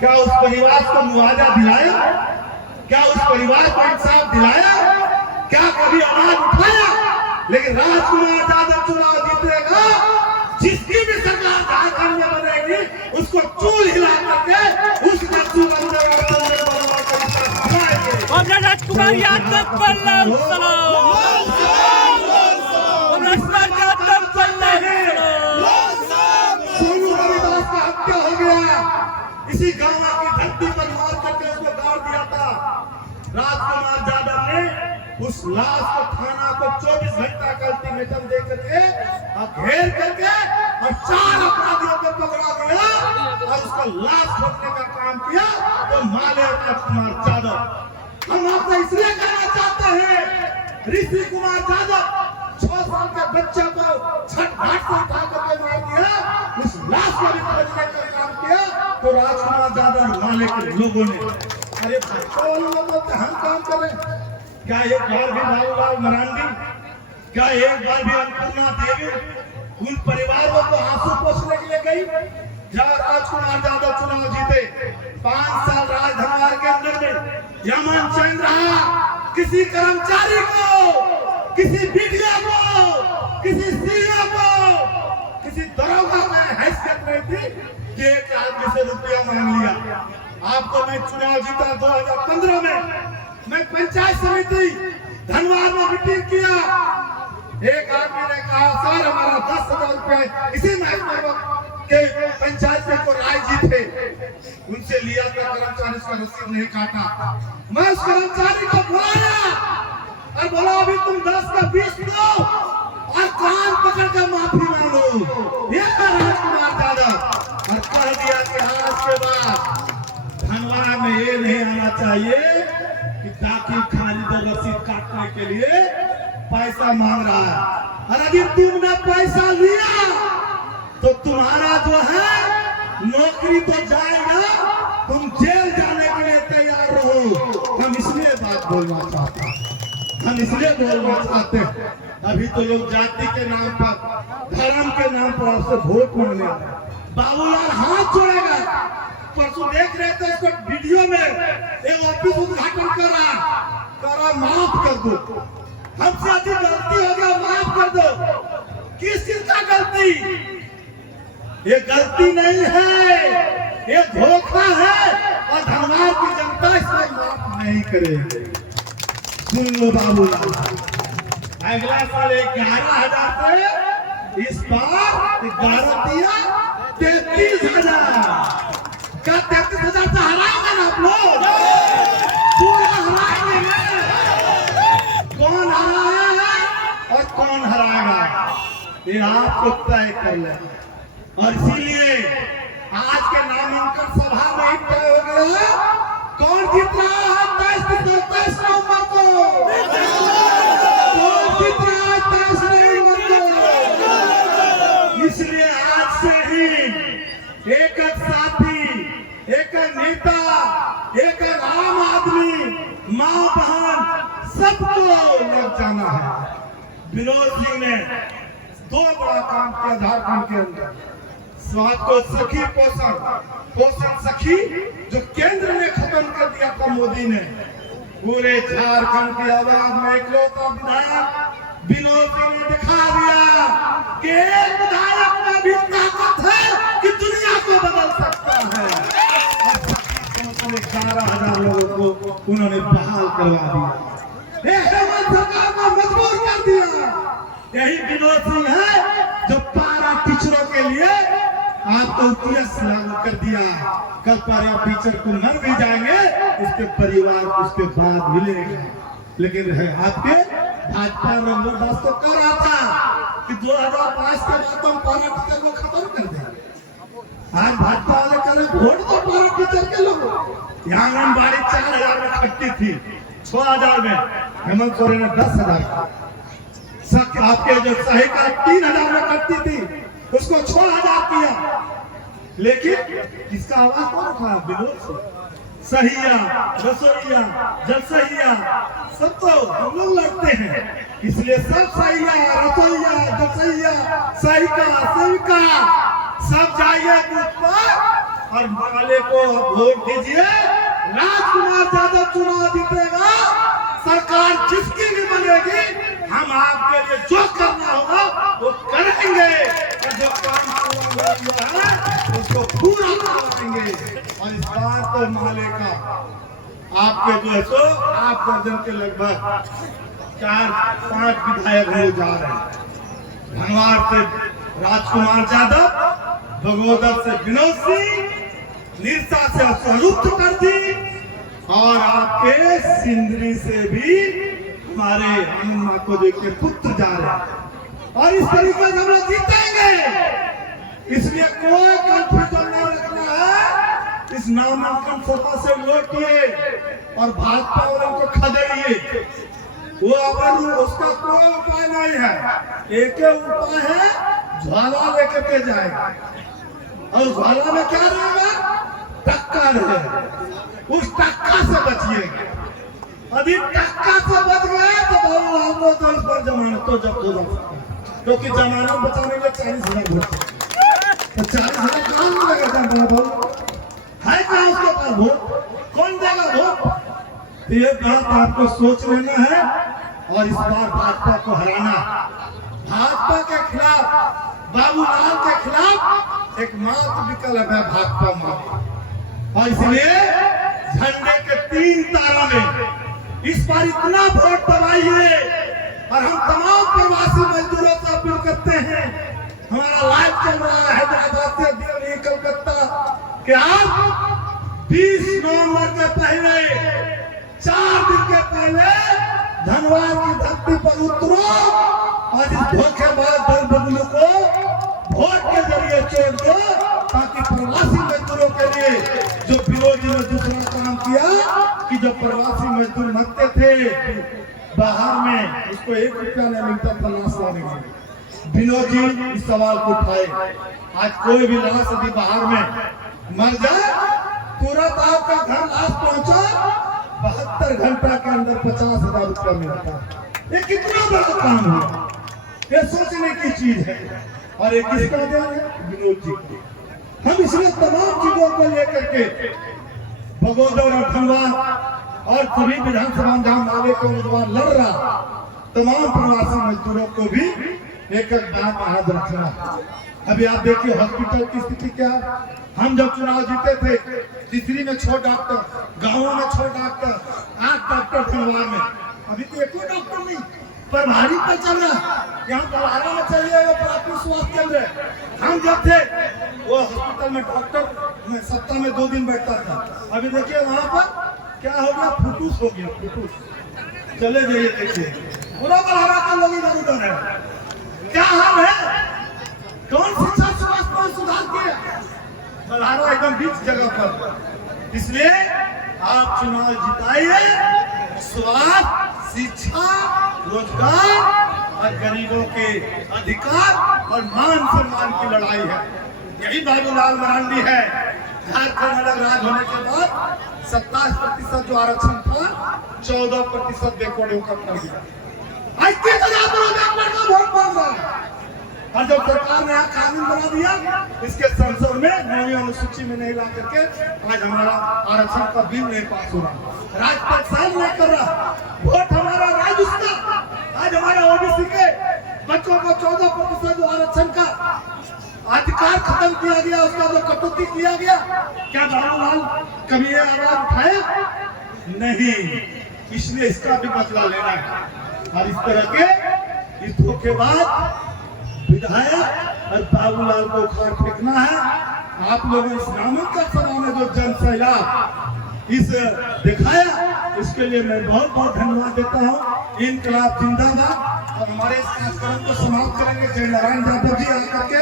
क्या उस परिवार को मुआवजा दिलाया? क्या उस परिवार को इंसाफ दिलाया? क्या कभी आवाज उठाया? लेकिन राजकुमार यादव चुनाव जीतेगा, जिसकी भी सरकार झारखंड में बनेगी उसको चूल हिला करके उस राजकुमार यादव पर सोनू रविदास का हत्या हो गया, इसी गांव की धरती पर मार करके उसको गाड़ दिया था। राजकुमार यादव ने उस लाश को थाना को 24 घंटा का अल्टीमेटम दे करके और घेर करके और 4 अपराधियों को पकड़ा दिया और उसका लाश खोदने का काम किया। तो माले राजकुमार यादव, हम आपसे इसलिए कहना चाहते हैं, ऋषि कुमार यादव 6 साल के बच्चे को छठ घाट से उठा करके मार दिया, उस लाश को भी खोदने का काम किया। तो राजकुमार यादव माले के लोगों ने, अरे भाई लोगों का हम काम करें क्या? एक बार भी बाबूलाल मरांडी, क्या एक बार भी अन्नपूर्णा देवी उन परिवारों को आंसू पोंछने के लिए गई? जब राजकुमार यादव चुनाव जीते, 5 साल राजधनवार के अंदर में यमन चैन रहा। किसी कर्मचारी को, किसी बीडीओ को, किसी सीओ को, किसी दरोगा में हैसियत नहीं थी कि एक आदमी से रुपया मांग लिया। आपको मैं चुनाव जीता 2015 में, मैं पंचायत समिति धनवार में मीटिंग किया। एक आदमी ने कहा, सर हमारा 10,000 रुपए इसी महकमे के पंचायत में को राय जी थे, उनसे लिया था, कर्मचारी का रसीद नहीं काटा। मैं उस कर्मचारी को बुलाया और बोला, अभी तुम 10 का 20 दो और कान पकड़ कर माफी मांगो। ये राजकुमार यादव और कह दिया कि आज के बाद धनवार में ये नहीं आना चाहिए कि दाखिल खारिज और रसीद काटने के लिए पैसा मांग रहा है। और अभी तुमने पैसा लिया तो तुम्हारा जो है नौकरी तो जाएगा, तुम जेल जाने के लिए तैयार रहो। हम इसलिए बात बोलना चाहते हैं, हम इसलिए बोलना चाहते हैं। अभी तो लोग जाति के नाम पर, धर्म के नाम पर आपसे वोट मांगने, बाबूलाल हाथ जोड़ेगा। परसों देख रहे थे इसको वीडियो में, एक ऑफिस उद्घाटन कर रहा, माफ कर दो, हमसे अधिक गलती हो गया, माफ कर दो। किस चीज का गलती? ये गलती नहीं है, ये धोखा है और धनवार की जनता इसमें माफ नहीं करेगी। सुन लो बाबूलाल, अगला साल 11,000 से इस बार 11 दिया 33,000। क्या 33,000 से हराएंगे ना आप लोग? पूरा हराएंगे। कौन हराया है और कौन हराएगा ये आपको तय कर लेना। और इसीलिए आज के नामांकन सभा में ही तय हो गया कौन जीत रहा है 23 नवंबर को। कौन जीत रहा है 23 नवंबर को। इसलिए आज से ही एक साथी, एक नेता, एक आम आदमी, माँ बहन सबको लग जाना है। विनोद सिंह ने 2 बड़ा काम किया झारखंड के अंदर। स्वास्थ्य को सखी पोषण सखी जो केंद्र ने खत्म कर दिया था मोदी ने, पूरे झारखंड की आवाज में इकलौता विधायक विनोद सिंह ने दिखा दिया कि एक विधायक में भी ताकत है कि दुनिया को बदल सकता है। 11,000 लोगों को उन्होंने बहाल करवा दिया, हेमंत सरकार को मजबूर कर दिया। यही विनोद सिंह है जो पारा टीचरों के लिए आपको उपदेश लागू कर दिया। कल पारा टीचर को मर भी जाएंगे, उसके परिवार को उसके बाद मिलेगा। लेकिन है आपके भाजपा रंगदास तो कर रहा था कि 2005 के बाद हम पारा टीचर को खत्म कर देंगे। आज भाजपा वाले करें वोट तो पारा टीचर के लोग। यहाँ आंगनबाड़ी 4,000 में खटती थी, 6,000 में हेमंत सोरेन ने 10,000। आपके जो सहायिका 3,000 में कटती थी उसको 6,000 किया। लेकिन इसका आवाज कौन था? विनोद सिंह। सहिया, रसोईया, जलसहिया सब तो हम लोग लड़ते हैं, इसलिए सब सहिया, रसोईया, जलसहिया, सहिका, सेविका सब जाइए बूथ पर और माले को वोट दीजिए। राजकुमार यादव चुनाव जीतेगा, सरकार जिसकी भी बनेगी, हम आपके लिए जो करना होगा वो करेंगे और जो काम पूरा हुआ है उसको पूरा कराएंगे। और इस बार तो माले का आपके जो है सो आप दर्जन के लगभग 4-5 विधायक हो जा रहे हैं। धनवार से राजकुमार यादव, बगोदर से विनोद सिंह, निरसा से स्वरूप चटर्जी और आपके सिंदरी से भी हमारे आनंद को के पुत्र जा रहे हैं। और इस तरीके से हम लोग जीतेंगे, इसलिए कोई कंफ्यूजन नहीं रखना है। इस नामांकन सभा से लौटिए और भाजपा वालों को खदेड़िए। वो अपन उसका कोई उपाय नहीं है, एक ही उपाय है, ज्वाला लेकर के जाएगा। और ज्वाला में क्या रहेगा? टक्का रहेगा, उस टक्का से बचिएगा। यदि टक्का से बच गए तो हमको तो इस पर जमानत तो जब्त हो सकता है, क्योंकि जमानत बचाने में 40,000 वोट, तो 40,000 कहाँ मिलेगा? वोट है कहाँ उसके पास? वोट कौन देगा वोट? ये बात आपको सोच लेना है और इस बार भाजपा को हराना। भाजपा के खिलाफ, बाबूलाल के खिलाफ एकमात्र विकल्प है भाजपा मां। और इसलिए झंडे के 3 तारों में इस बार इतना वोट दबाइए। और हम तमाम प्रवासी मजदूरों से अपील करते हैं, हमारा लाइव चल रहा है हैदराबाद से दिल्ली, कलकत्ता, कि आप 20 नवंबर के पहले, 4 दिन के पहले धनवार की धरती पर उतरो और इस धोखेबाज दल बदलू को वोट के जरिए छोड़ दो, ताकि प्रवासी मजदूरों के लिए जो विरोधी ने दूसरा काम किया कि जो प्रवासी मजदूर मरते थे बाहर में, उसको 1 रुपया नहीं मिलता था लाश लाने के। विनोद जी इस सवाल को उठाए। आज कोई भी लाश यदि बाहर में मर जाए, तुरंत आपका घर लाश पहुंचा, 72 घंटा के अंदर 50,000 रुपया मिलता है। ये कितना बड़ा काम है, ये सोचने की चीज है। और एक किसका ध्यान है? विनोद जी की। हम इसलिए तमाम चीजों को लेकर के बगोदर और धनवार और सभी विधानसभा जहां माले का उम्मीदवार लड़ रहा, तमाम प्रवासी मजदूरों को भी एक बात याद रखना। अभी आप देखिए हॉस्पिटल की स्थिति क्या है। हम जब चुनाव जीते थे, तीसरी में 6 डॉक्टर, गांवों में 6 डॉक्टर, 8 डॉक्टर धनवार में। अभी तो एक डॉक्टर नहीं, प्रभारी पर चल रहा। यहाँ बलहारा में चलिए वो प्राथमिक स्वास्थ्य केंद्र। हम जब थे वो हॉस्पिटल में डॉक्टर सप्ताह में 2 दिन बैठता था। अभी देखिए वहाँ पर क्या हो गया, फुटूस हो गया, फुटूस। चले जाइए देखिए, पूरा बलहारा का लोग इधर उधर है। क्या हाल है? कौन शिक्षा स्वास्थ्य में सुधार किया? बलहारा एकदम बीच जगह पर। इसलिए आप चुनाव जिताइए, स्वास्थ्य, शिक्षा, रोजगार और गरीबों के अधिकार और मान सम्मान की लड़ाई है। यही बाबूलाल मरांडी है। झारखंड अलग राज्य होने के बाद 27% जो आरक्षण था, 14% बैकवर्ड कर दिया। आज 30,000 बैकवर्ड का वोट मांग रहा है। और जब सरकार ने यहाँ कानून बना दिया, इसके संसद में 9वीं अनुसूची में नहीं ला करके आज हमारा आरक्षण का बिल नहीं पास हो रहा, राज्यपाल साइन नहीं कर रहा। वोट हमारा राज्य उसका। आज हमारे ओबीसी के बच्चों को 14% जो आरक्षण का अधिकार खत्म किया गया, उसका जो कटौती किया गया, क्या बाबूलाल कभी ये आवाज उठाया? नहीं। इसलिए इसका भी बदला लेना है। और इस तरह के इस धोखेबाज विधायक और बाबूलाल को उखाड़ फेंकना है। आप लोगों इस नामांकन सभा में जो जन सैलाब इस दिखाया, इसके लिए मैं बहुत बहुत धन्यवाद देता हूँ। इनकलाब जिंदाबाद। और हमारे इस कार्यक्रम को समाप्त करेंगे जय नारायण यादव जी आकर के,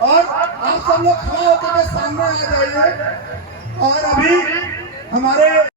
और आप सब लोग खड़ा होकर के सामने आ जाइए। और अभी हमारे